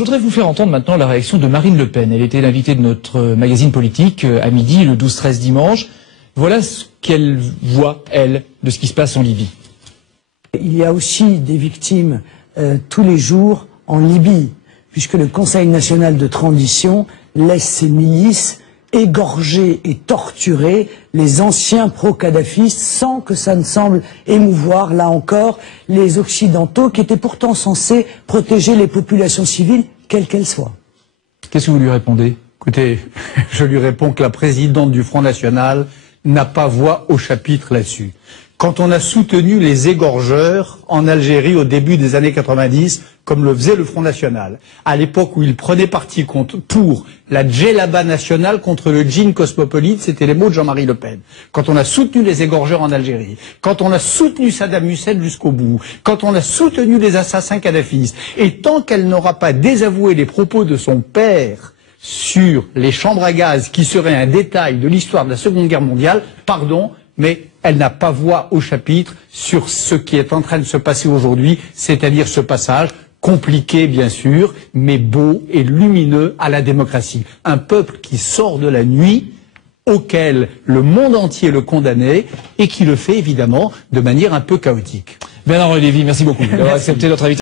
Je voudrais vous faire entendre maintenant la réaction de Marine Le Pen. Elle était l'invitée de notre magazine politique à midi, le 12-13 dimanche. Voilà ce qu'elle voit, elle, de ce qui se passe en Libye. Il y a aussi des victimes tous les jours en Libye, puisque le Conseil national de transition laisse ses milices égorger et torturer les anciens pro-kadhafistes sans que ça ne semble émouvoir, là encore, les Occidentaux qui étaient pourtant censés protéger les populations civiles, quelles qu'elles soient. Qu'est-ce que vous lui répondez? Écoutez, je lui réponds que la présidente du Front National n'a pas voix au chapitre là-dessus. Quand on a soutenu les égorgeurs en Algérie au début des années 90, comme le faisait le Front National, à l'époque où il prenait parti pour la djellaba nationale contre le djinn cosmopolite, c'était les mots de Jean-Marie Le Pen. Quand on a soutenu les égorgeurs en Algérie, quand on a soutenu Saddam Hussein jusqu'au bout, quand on a soutenu les assassins kadhafistes, et tant qu'elle n'aura pas désavoué les propos de son père sur les chambres à gaz, qui seraient un détail de l'histoire de la Seconde Guerre mondiale, pardon, mais elle n'a pas voix au chapitre sur ce qui est en train de se passer aujourd'hui, c'est-à-dire ce passage compliqué bien sûr, mais beau et lumineux à la démocratie. Un peuple qui sort de la nuit, auquel le monde entier le condamnait, et qui le fait évidemment de manière un peu chaotique. Bernard Lévy, merci beaucoup d'avoir accepté notre invitation.